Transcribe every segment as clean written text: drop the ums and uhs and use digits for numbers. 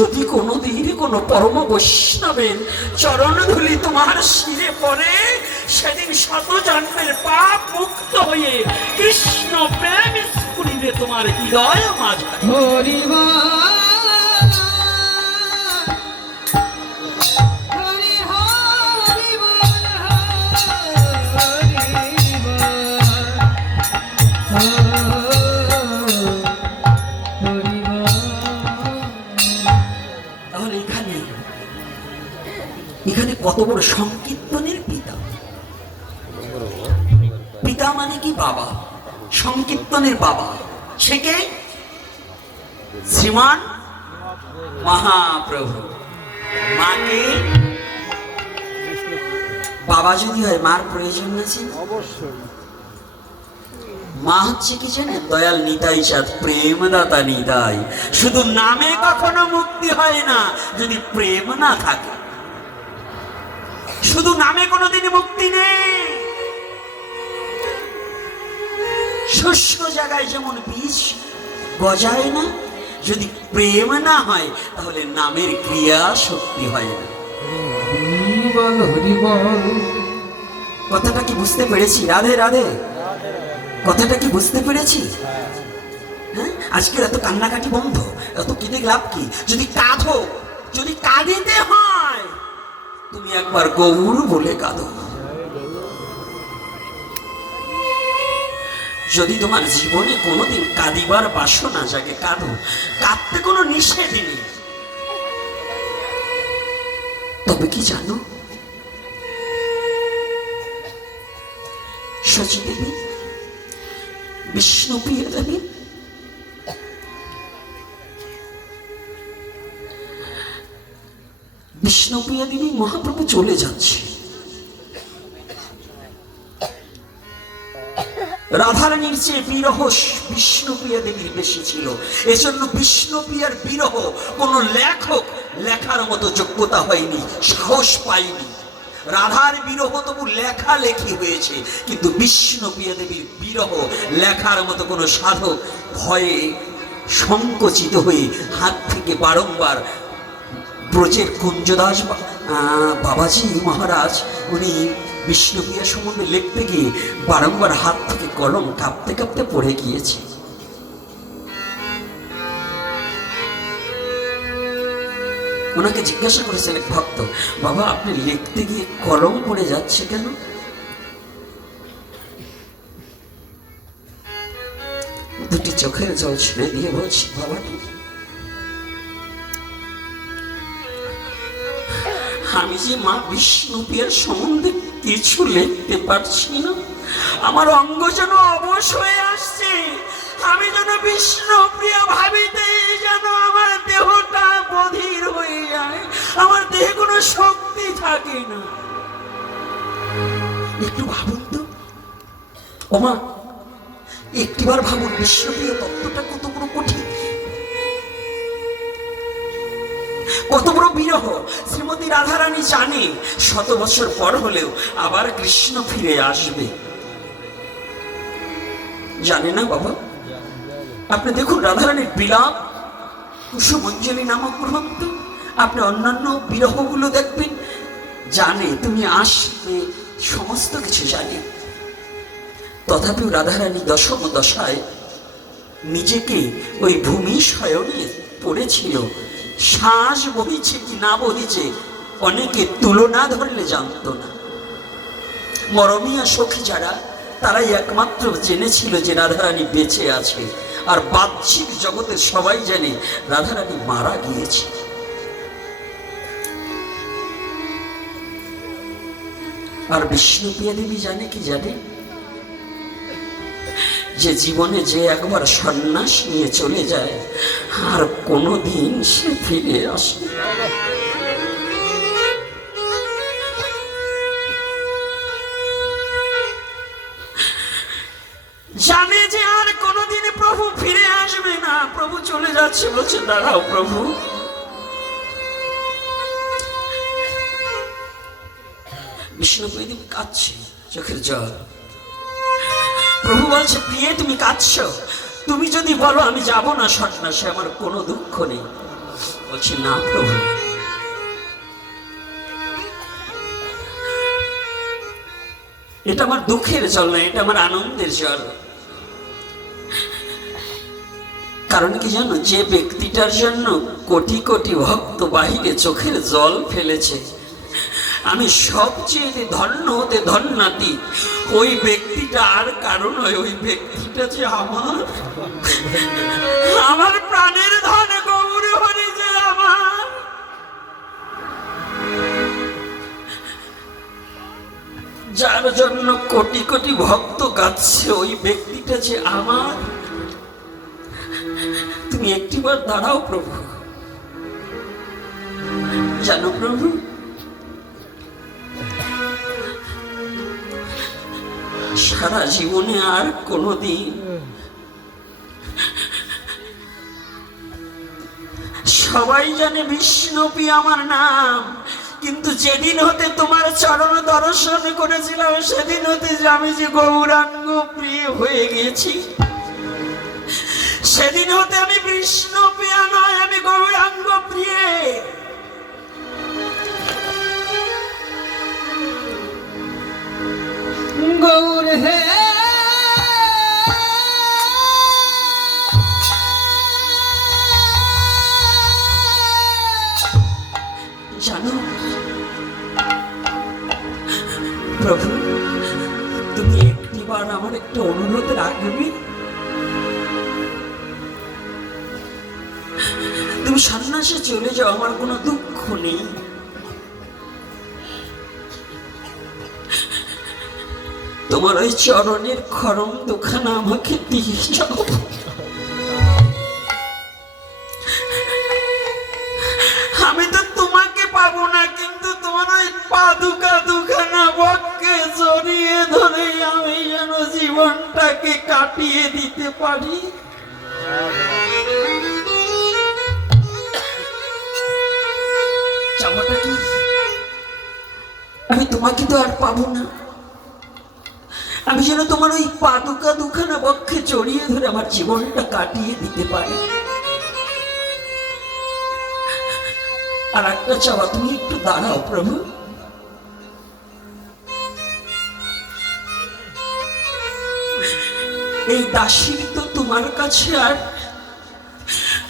যদি কোনোদিন কোনো পরম বৈষ্ণবের চরণধূলি তোমার শিরে পড়ে, সেদিন শত জন্মের পাপ মুক্ত হয়ে কৃষ্ণ প্রেম স্ফুরিবে তোমার হৃদয় মাঝে। তাহলে এখানে কত বড় সংকীর্তনের পিতা। পিতা মানে কি বাবা, সংকীর্তনের বাবা। সে কে? শ্রীমান মহাপ্রভু। মাকে বাবা যদি হয়, মার প্রয়োজন আছে অবশ্যই। মা হচ্ছে কি জানেন? দয়াল নিতাই চাঁদ, প্রেমদাতা নিতাই। শুধু নামে কখনো মুক্তি হয় না যদি প্রেম না থাকে। শুধু নামে কোনোদিন মুক্তি নেই। শস্য জায়গায় যেমন বীজ গজায় না, যদি প্রেম না হয় তাহলে নামের ক্রিয়া শক্তি হয় না। কথাটা কি বুঝতে পেরেছি? রাধে রাধে। কথাটা কি বুঝতে পেরেছি? হ্যাঁ, আজকের এত কান্নাকাটি বন্ধ, এত কেঁদে লাভ কি? যদি কাঁদো, যদি কাঁদিতে হয়, তুমি একবার গৌর বলে কাঁদো। যদি তোমার জীবনে কোনোদিন কাঁদিবার বাসনা জাগে, কাঁদো। কাঁদতে কোনো নিষেধ নেই। তবে কি জানো, শচী দেবী, বিষ্ণুপ্রিয়া দেবী, বিষ্ণুপ্রিয়া দেবী মহাপ্রভু চলে যাচ্ছে। রাধারানীর চেয়ে বিরহ বিষ্ণুপ্রিয়া দেবীর বেশি ছিল। এজন্য বিষ্ণুপ্রিয়ার বিরহ কোন লেখক লেখার মতো যোগ্যতা হয়নি, সাহস পায়নি। রাধার বিরহ তবু লেখালেখি হয়েছে, কিন্তু বিষ্ণুপ্রিয়া দেবীর বিরহ লেখার মতো কোনো সাধক ভয়ে সংকুচিত হয়ে হাত থেকে বারংবার ব্রজের কুঞ্জদাস বাবাজি মহারাজ, উনি বিষ্ণুপ্রিয়া সম্বন্ধে লিখতে গিয়ে বারংবার হাত থেকে কলম কাঁপতে কাঁপতে পড়ে গিয়েছে। ওনাকে জিজ্ঞাসা করেছেন এক ভক্ত, বাবা আপনি লিখতে গিয়ে কলম পড়ে যাচ্ছে কেন? দুটি চোখের জল ছেড়ে দিয়ে বলছি, বাবা আমি যে মা বিষ্ণুপ্রিয়ার সম্বন্ধে কিছু লিখতে পারছি না। আমার অঙ্গ যেন অবশ হয়ে আসছে। আমি যেন বিষ্ণুপ্রিয়া ভাবিতেই যেন আমার দেহটা বধির হয়ে যায়, আমার দেহে কোনো শক্তি থাকে না। একটু ভাবুন তো ওমা, একটিবার ভাবুন, বিষ্ণুপ্রিয়া তত্ত্বটা কত বড় কঠিন, কত বড় বিরহ। শ্রীমতী রাধারানী জানে 100 বছর পর হলেও আবার কৃষ্ণ ফিরে আসবে। জানে না বাবা? আপনি দেখুন রাধারানীর বিলাপ, কুসুমঞ্জলি নামক গ্রন্থ, আপনি অন্যান্য বিরহগুলো দেখবেন। জানে তুমি আসবে, সমস্ত কিছু জানে। তথাপিও রাধারানী দশম দশায় নিজেকে ওই ভূমি শয়নে পড়েছিল। শ্বাস বহিছে কি না বহিছে অনেকে তুলনা ধরলে জানত না। মরমিয়া সখী যারা, তারাই একমাত্র জেনেছিল যে রাধারানী বেঁচে আছে, আর বাহ্যিক জগতে সবাই জানে রাধারানী মারা গিয়েছে। আর বিষ্ণুপ্রিয়া দেবী জানে কি? জানে যে জীবনে যে একবার সন্ন্যাস নিয়ে চলে যায় আর কোনোদিন সে ফিরে আসে। জানে যে আর কোনোদিন প্রভু ফিরে আসবে না। প্রভু চলে যাচ্ছে, বলছে দাঁড়াও প্রভু। বিষ্ণুপ্রিয়া দেবী কাঁদছে, চোখের জল। প্রভু বলছে, প্রিয়ে তুমি কাঁদছ, তুমি যদি বলো আমি যাব না সন্ন্যাসে, আমার কোনো দুঃখ নেই। বলছি, না প্রভু, এটা আমার দুঃখের জল না, এটা আমার আনন্দের জল। কারণ কি জানো, যে ব্যক্তিটার জন্য কোটি কোটি ভক্ত বাহিরে চোখের জল ফেলেছে, আমি সবচেয়ে ধন্য হতে ধন্যাতি ওই ব্যক্তিটা আর কারণ নয়, ওই ব্যক্তিটা যে আমার প্রাণের ধন গৌর হরি, যে আমার যার জন্য কোটি কোটি ভক্ত গাচ্ছে, ওই ব্যক্তিটা যে আমার। তুমি একটিবার দাঁড়াও প্রভু। জানো প্রভু, সারা জীবনে আর কোনোদিন সবাই জানে বিষ্ণুপি আমার নাম, কিন্তু যেদিন হতে তোমার চরণ দর্শন করেছিলাম, সেদিন হতে আমি যে গৌরাঙ্গ প্রিয় হয়ে গেছি, সেদিন হতে আমি বিষ্ণুপ্রিয়া নয়, আমি গৌরাঙ্গ প্রিয়। গৌর হে জানো প্রভু, তুমি একটিবার আমার একটা অনুরোধ রাখবে? তুমি সন্ন্যাসে চলে যাও, আমার কোনো দুঃখ নেই। তোমার ওই চরণের খরম দুখানা আমাকে দিয়ে যাও। আমি তো তোমাকে পাবো না, কিন্তু তোমার ওই পাদুকা দুখানা বক্ষে জড়িয়ে ধরে আমি যেন জীবনটাকে কাটিয়ে দিতে পারি। চাওয়াটা কি? আমি তোমাকে তো আর পাবো না, আমি যেন তোমার ওই পাদুকা দুখানা বক্ষে জড়িয়ে ধরে আমার জীবনটা কাটিয়ে দিতে পারি। আর একটা চাওয়া, তুমি একটু দাঁড়াও প্রভু। এই দাসী তো তোমার কাছে আর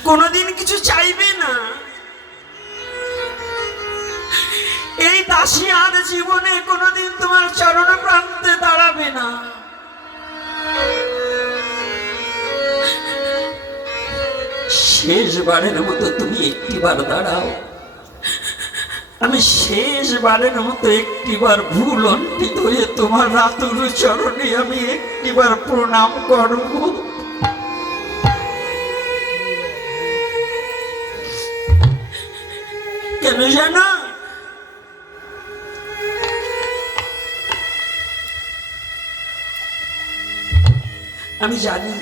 কোনোদিন কিছু চাইবে না, এই দাসী আর জীবনে কোনোদিন তোমার চরণ প্রান্তে দাঁড়াবে না। শেষবারের মতো তুমি একটিবার দাঁড়াও, আমি শেষবারের মতো একটিবার ভুল অন্বিত হয়ে তোমার রাতুর চরণে আমি একটিবার প্রণাম করব। কেন জানো, আমি জানি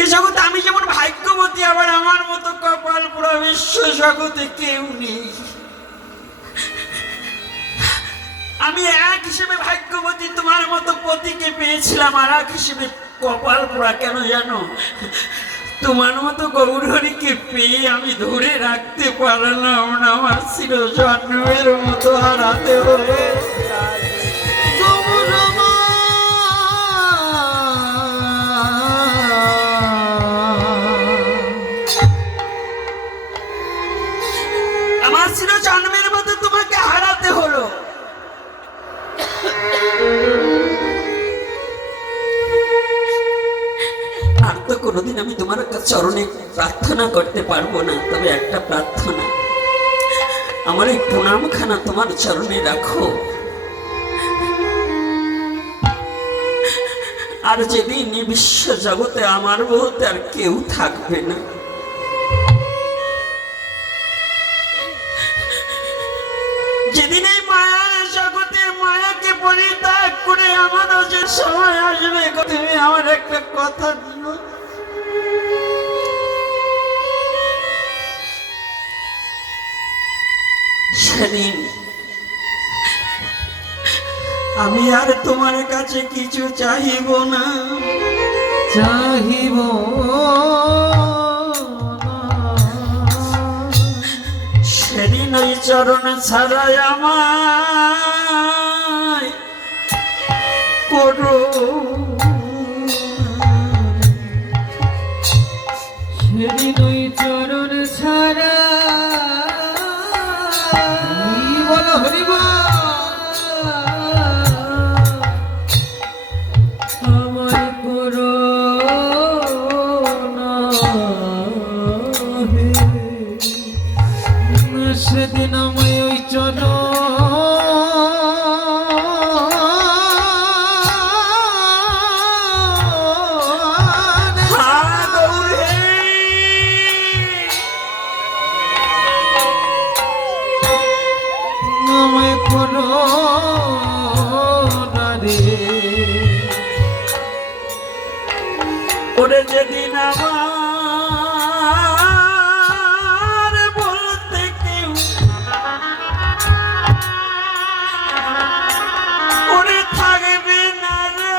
এই জগতে আমি যেমন ভাগ্যবতী, আবার আমার মতো কপাল পুরা বিশ্ব জগতে কেউ নেই। আমি এক হিসেবে ভাগ্যবতী, তোমার মতো পতিকে পেয়েছিলাম, আর এক হিসেবে কপাল পুরা। কেন জানো, তোমার মতো গৌরহরিকে পেয়ে আমি ধরে রাখতে পারলাম না, আমার ছিল জন্মের মতো হারাতে হয়ে। আমার ছিল জন্মের মতো তোমাকে হারাতে হলো। আর তো কোনোদিন আমি তোমার চরণে প্রার্থনা করতে পারবো না, তবে একটা প্রার্থনা, আমার এই প্রণামখানা তোমার চরণে রাখো। আর যেদিন বিশ্ব জগতে আমার বলতে আর কেউ থাকবে না, যেদিন এই মায়ার জগতে মায়াকে পরিত্যাগ করে আমারও যে সময় আসবে, তুমি আমার একটা কথা দিও। সেদিন আমি আর তোমার কাছে কিছু চাইব না, চাহিব সেদিন ওই চরণ ছাড়াই আমায় করো সেদিন ওই চরণ ছাড়া বলো হরিব আমায় করো না হে। সেদিন আমায় ওই চরণ ওরে যেদিন আমার বলতে কেউ ওরে থাকবে না রে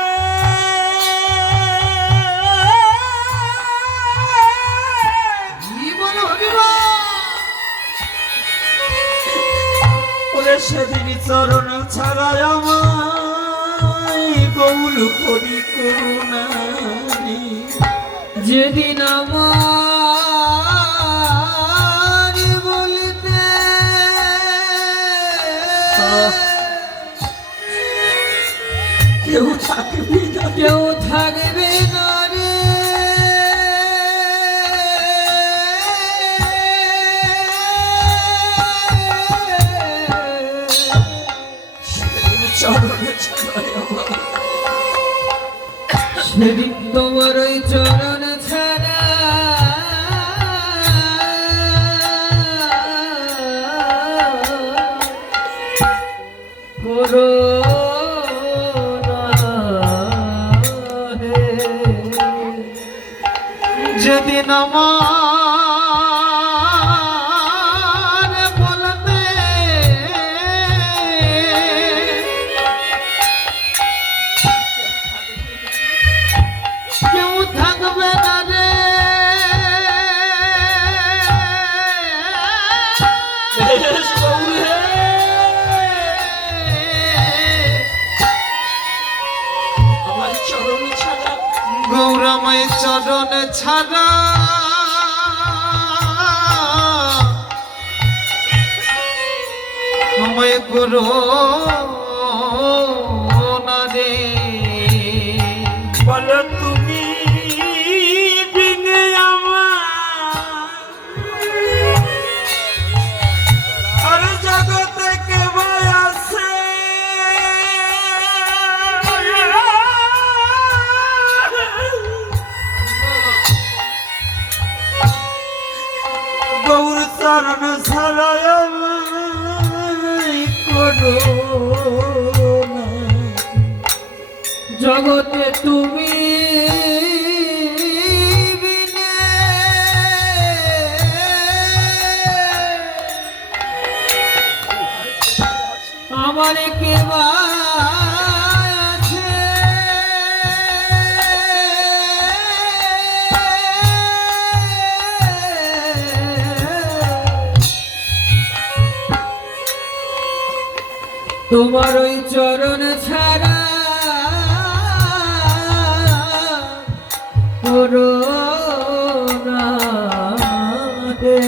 ওরে সেদিন চরণ ছাড়াই আমায় গৌর করি করুণা যেদিন আমার বলতে কেউ থাকবে না কেউ থাকবে না রে চরণে ছাড়াই আমার সেদিন তোমার ওই চরণ ছাড়া করো না হে। যেদিন আমার বলতে কেউ থাকবে না রে আমার চরণ ছাড়া গৌরময় চরণ ছাড়া আমায় করো না রে বলো তুমি বিনে আমার আর জগতে কেবল আছে গৌর চরণ ছাড়াই আমায় করো না জগতে তুমি বিনে আমার কে আছে তোমার ওই চরণ ছাড়া করো না হে।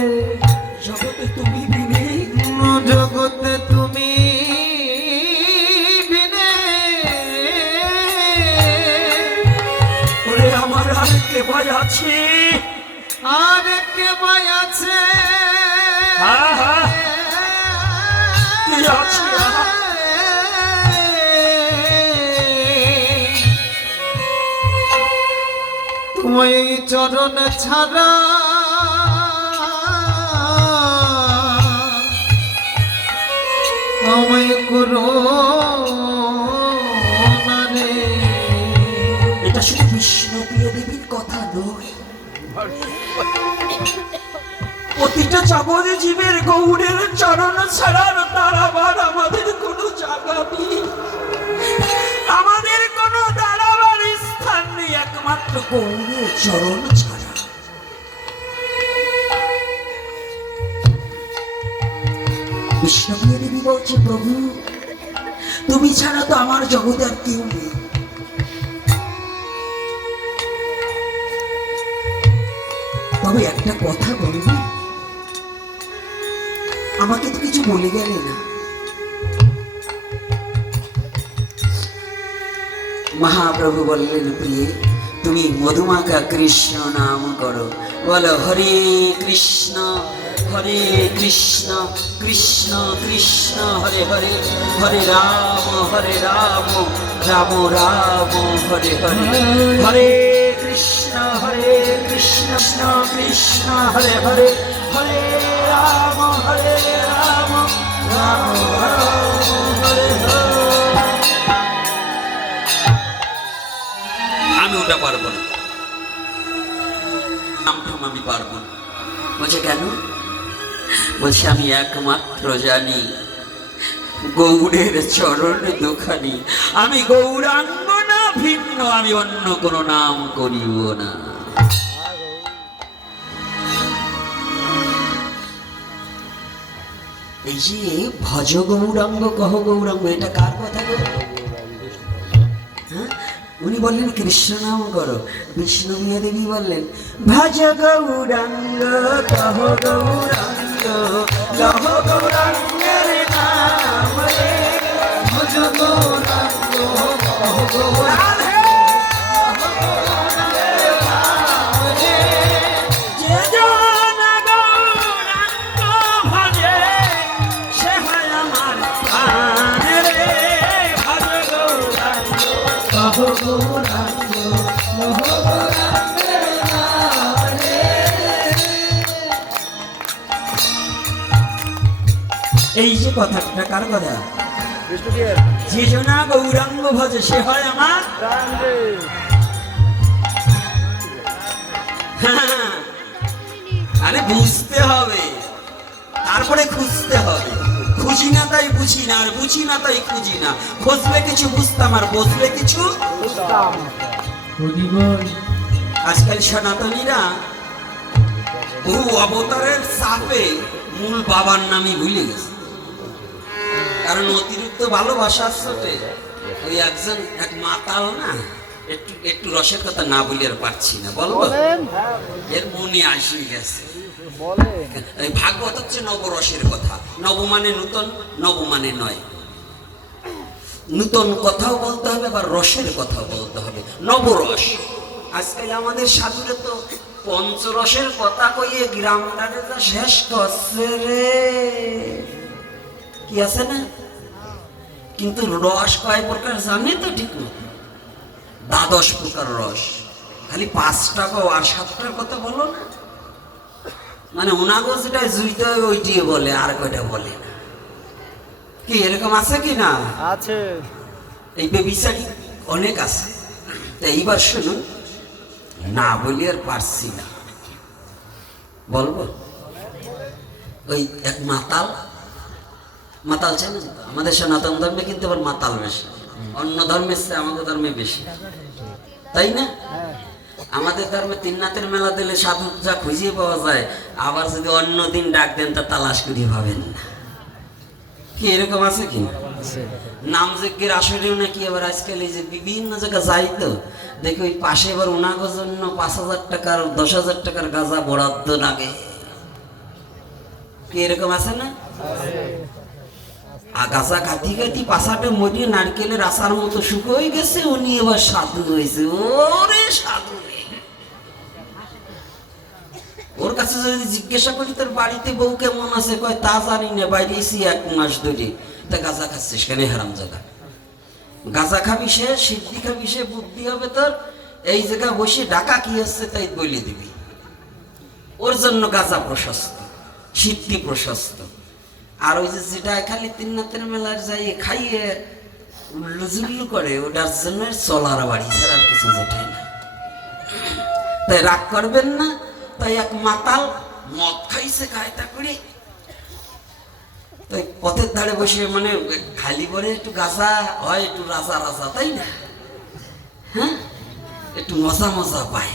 জগতে তুমি বিনে জগতে তুমি বিনে ওরে আমার আর কে ভয় আছে আর কে ভয় আছে হ্যাঁ, হ্যাঁ। কে আছে? তোমায় চরণ ছাড়া আমায় করো না রে। এটা শুধু বিষ্ণুপ্রিয় দেবীর কথা নয়, প্রতিটা জগৎ জীবের গৌরের চরণ ছাড়ার দাঁড়াবার আমাদের কোনো জায়গা নেই, আমাদের কোনো দাঁড়াবার স্থান নেই। একমাত্র একমাত্র গৌরের চরণ ছাড়া। বিষ্ণুপ্রিয়া দেবী বলছে, প্রভু তুমি ছাড়া তো আমার জগতে আর কেউ নেই। তবে একটা কথা বলবি, আমাকে তো কিছু বলে গেলে না। মহাপ্রভু বললেন, প্রিয়ে তুমি মধুমাখা কৃষ্ণ নাম করো, বলো হরে কৃষ্ণ কৃষ্ণ কৃষ্ণ হরে হরে, হরে রাম রাম রাম হরে হরে, হরে কৃষ্ণ কৃষ্ণ কৃষ্ণ হরে হরে, হরে রাম রাম রাম হরে হরে। আমি ওটা পারবো না, নাম আমি পারবো না। বলছে কেন? বলছে আমি একমাত্র জানি গৌড়ের চরণ দুখানি, আমি গৌরাঙ্গ না ভিন্ন, আমি অন্য কোনো নাম করিব না। এই যে ভজ গৌরাঙ্গ কহ গৌরাঙ্গ, এটা কার কথা গো? হ্যাঁ, উনি বললেন কৃষ্ণ নাম করো। বিষ্ণুপ্রিয়া দেবী বললেন ভজ গৌরাঙ্গ কহ গৌরাঙ্গ, লহ গৌরাঙ্গের নাম রে, ভজ গৌরাঙ্গ কহ গৌরাঙ্গ। যে জন গৌরাঙ্গ ভজে সে হয় আমার প্রাণ রে, ভজ গৌরাঙ্গ কহ গৌরাঙ্গ, লহ গৌরাঙ্গের নাম রে। এই যে কথাটা কার কথা? যে জনা গৌরাঙ্গ ভজে সে হয় আমার। হ্যাঁ, আরে বুঝতে হবে, তারপরে খুঁজতে হবে। খুঁজি না তাই বুঝি না, আর বুঝি না তাই খুঁজি না। খুঁজলে কিছু বুঝতাম, আর বুঝলে কিছু বুঝতাম। আজকাল সনাতনীরা বহু অবতারের চাপে মূল বাবার নামই ভুলে গেছে, কারণ অতিরিক্ত ভালোবাসার সাথে ওই এক মাতাল না, একটু একটু রসের কথা না বলি আর পারছি না, বলবো এর মনে আসে গেছে। এই ভাগবত হচ্ছে নবরসের কথা। নব মানে নূতন, নব মানে নয়। নূতন কথাও বলতে হবে, আবার রসের কথাও বলতে হবে, নবরস। আজকাল আমাদের সাধুরে তো পঞ্চরসের কথা কইয়ে গ্রামটারে যা শেষ করছে রে, কি আছে না? কিন্তু রস কয় প্রকার জানে তো ঠিক মতো? 12 প্রকার রস। খালি 5টা আর 7টার কথা বলো না, মানে ওনাগো যেটা জুইতে হয় ওইটিও বলে, আর কয়টা বলে না। কি এরকম আছে কি না? আছে। এই বেবিচারি অনেক আছে। এইবার শুনুন, না বলি আর পারছি না, বলবো। ওই এক মাতাল, মাতাল চেনেন তো? আমাদের সনাতন ধর্মে কিন্তু আবার মাতাল বেশি, অন্য ধর্মের চেয়ে আমাদের ধর্মে বেশি, তাই না? আমাদের ধর্মে 3 রাতের মেলা দিলে সাধু যা খুঁজিয়ে পাওয়া যায়, আবার যদি অন্য দিন ডাক দেন তা তালাশ করিয়ে পাবেন না। কি এরকম আছে কি? নাম যজ্ঞের আসরেও নাকি আবার আজকাল এই যে বিভিন্ন জায়গায় যাই তো দেখি ওই পাশে এবার ওনাগোর জন্য 5,000 টাকার 10,000 টাকার গাঁজা বরাদ্দ লাগে। কি এরকম আছে না? গাঁজা খাতি খাতি পাশাটা মরিয়ে নারকেলের আশার মতো শুকিয়ে গেছে, উনি এবার সাধু হয়েছে। ওরে সাধু রে! ওর কাছে যদি জিজ্ঞাসা করি তোর বাড়িতে বউ কেমন আছে, কয় তা জানি না, বাইরে এসি 1 মাস ধরে। তা গাঁজা খাচ্ছিস কেন হারামজাদা? গাঁজা খাবি সে, সিদ্ধি খাবি সে, বুদ্ধি হবে তোর। এই জায়গা বসে ডাকা কি হচ্ছে তাই বলে দিবি। ওর জন্য গাঁজা প্রশস্ত, সিদ্ধি প্রশস্ত। আর ওই যে যেটা খালি 3 রাতের মেলার যাই খাইয়ে উল্লুজুল্লু করে, ওটার জন্য চলার বাড়ি ছাড়া আর কিছু জোটায় না। তাই রাগ করবেন না। তাই এক মাতাল মদ খাইছে কায়দা করে, তাই পথের ধারে বসে মানে খালি পরে একটু গাছা হয়, একটু রাজা রাজা, তাই না? হ্যাঁ, একটু মজা মজা পায়।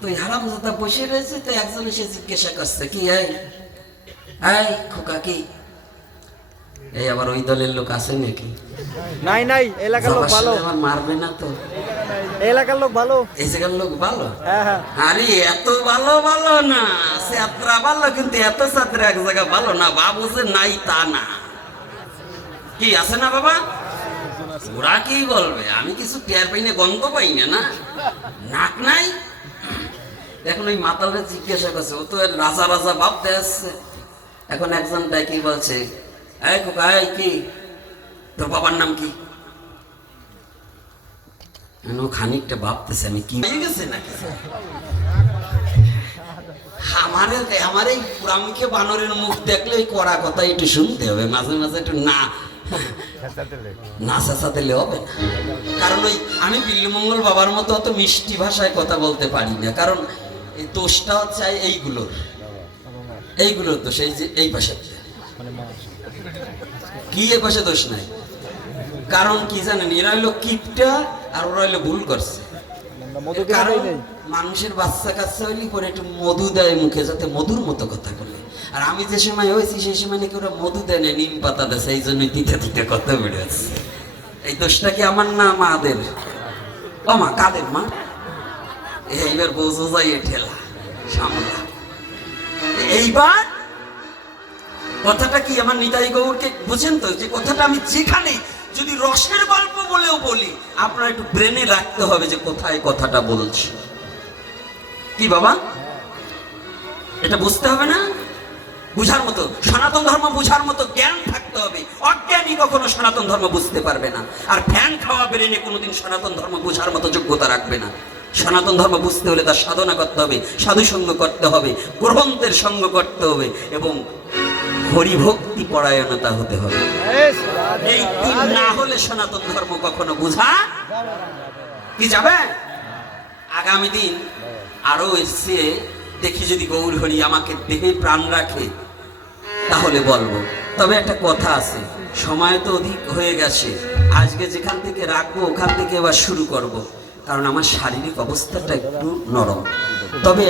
তো এই হারামজাদা বসে রয়েছে, তো একজন এসে জিজ্ঞাসা করছে, কি এই এই খোকা কি এই আবার ওই দলের লোক আছে নাকি? নাই নাই, এলাকার লোক ভালো, আমার মারবে না তো? এলাকার লোক ভালো, এই জায়গার লোক ভালো? হ্যাঁ হ্যাঁ। আরে এত ভালো ভালো না, ছাত্রা ভালো, কিন্তু এত ছাত্র এক জায়গা ভালো না। বাবু যে নাই তা না, কি আছে না বাবা? ওরা কি বলবে? আমি কিছু টের পাই না, গন্ধ পাই না, না নাক নাই। এখন ওই মাতালরা জিজ্ঞাসা করছে, ও তো রাজা রাজা ভাবতে আসছে। এখন একজন কি বলছে, এই খোকা এই কি তোর বাবার নাম কি? খানিকটা ভাবতেছে আমি কি হয়ে গেছে নাকি। আমার এই পুরামুখে বানরের মুখ দেখলে ওই কড়া কথা একটু শুনতে হবে, মাঝে মাঝে একটু না চেঁচাতেলে হবে না। কারণ ওই আমি বিল্লুমঙ্গল বাবার মতো অত মিষ্টি ভাষায় কথা বলতে পারি না। কারণ এই দোষটা হচ্ছে এইগুলোর দোষ। এই যে এই পাশে কি এ পাশে দোষ নাই। কারণ কি জানেন, এরা হইলো কিপটা আর ওরা হইলো ভুল করছে। কারণ মানুষের বাচ্চা কাচ্চা হইলে পরে একটু মধু দেয় মুখে, যাতে মধুর মতো কথা বলে। আর আমি যে সময় হয়েছি সেই সময় নাকি ওরা মধু দেয় না, নিম পাতা দেয়, এই জন্যই তিতে তিতে কথা বেড়ে আছে। এই দোষটা কি আমার না মাদের? ও মা, কাদের মা? এইবার বোঝো যাই ঠেলা সামলা। এইবার কথাটা কি আমার নিতাই গৌরকে বুঝেন তো, যে কথাটা আমি যেখানে যদি রসের গল্প বলেও বলি, আপনার একটু ব্রেনে রাখতে হবে যে কোথায় কথাটা বলছি। কি বাবা, এটা বুঝতে হবে না? বুঝার মতো সনাতন ধর্ম বুঝার মতো জ্ঞান থাকতে হবে। অজ্ঞানী কখনো সনাতন ধর্ম বুঝতে পারবে না। আর ফ্যান খাওয়া ব্রেনে কোনোদিন সনাতন ধর্ম বুঝার মতো যোগ্যতা রাখবে না। সনাতন ধর্ম বুঝতে হলে তার সাধনা করতে হবে, সাধু সঙ্গ করতে হবে, গ্রন্থের সঙ্গ করতে হবে এবং হরিভক্তি পরায়ণতা হতে হবে। এই তিন না হলে সনাতন ধর্ম কখনো বুঝা কি যাবে। আগামী দিন আরো এসে দেখি, যদি গৌর হরি আমাকে দেখে প্রাণ রাখে তাহলে বলবো। তবে একটা কথা আছে, সময় তো অধিক হয়ে গেছে। আজকে যেখান থেকে রাখবো ওখান থেকে এবার শুরু করব, কারণ আমার শারীরিক অবস্থাটা একটু নরম। তবে